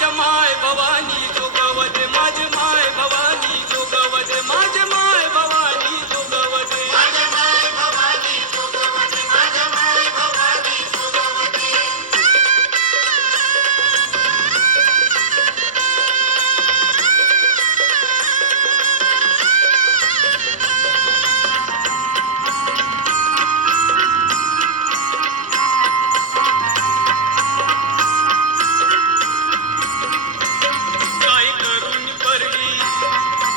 माझ्या माय भवानी जोगवते, माझी माय भवानी जोगवते, माझी माय भवानी जोगवते, माझ्या माय भवानी जोगवते, माझ्या माय भवानी जोगवते. काय करून परडी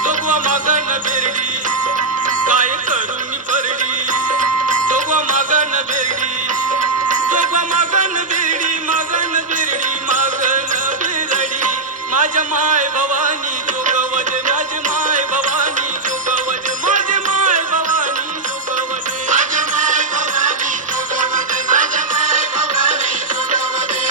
जोगवा मागन बेरडी, काय करून परडी जोगवा मागन बेरडी, जोगवा मागन बेरडी, मागन बेरडी, मागन बेरडी. माझ्या माय भवानी जोगवते, माझी माय भवानी जोगवते, माझी माय भवानी जोगवते. माझ्या माय भवानी जोगवते, माझ्या माय भवानी जोगवते.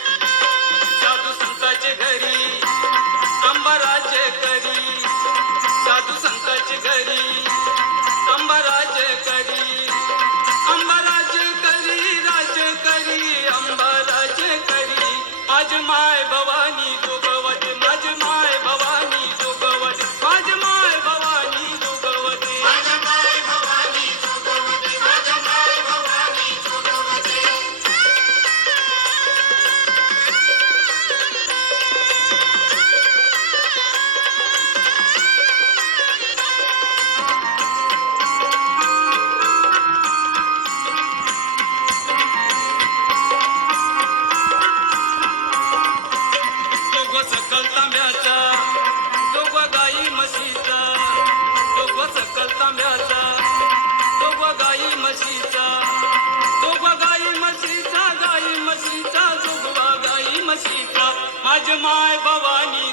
साधू संतांचे घरी अंबा राज्य करी, साधू संतांचे घरी अंबा राज्य करी, अंबा राज्य करी, राज्य करी, अंबा राज्य करी. माझी माय भवानी जोगवते, माझी माय भवानी जोगवते, माझी माय भवानी जोगवते. माझ्या माय भवानी जोगवते, माझ्या माय भवानी जोगवते. जोगवा सकल तांब्याचा, जोगवा गाई म्हशीचा, जोगवा सकल तांब्याचा, जोगवा गाई म्हशीचा, जोगवा गाई म्हशीचा, गाई म्हशीचा, जोगवा गाई म्हशीचा. माझी माय भवानी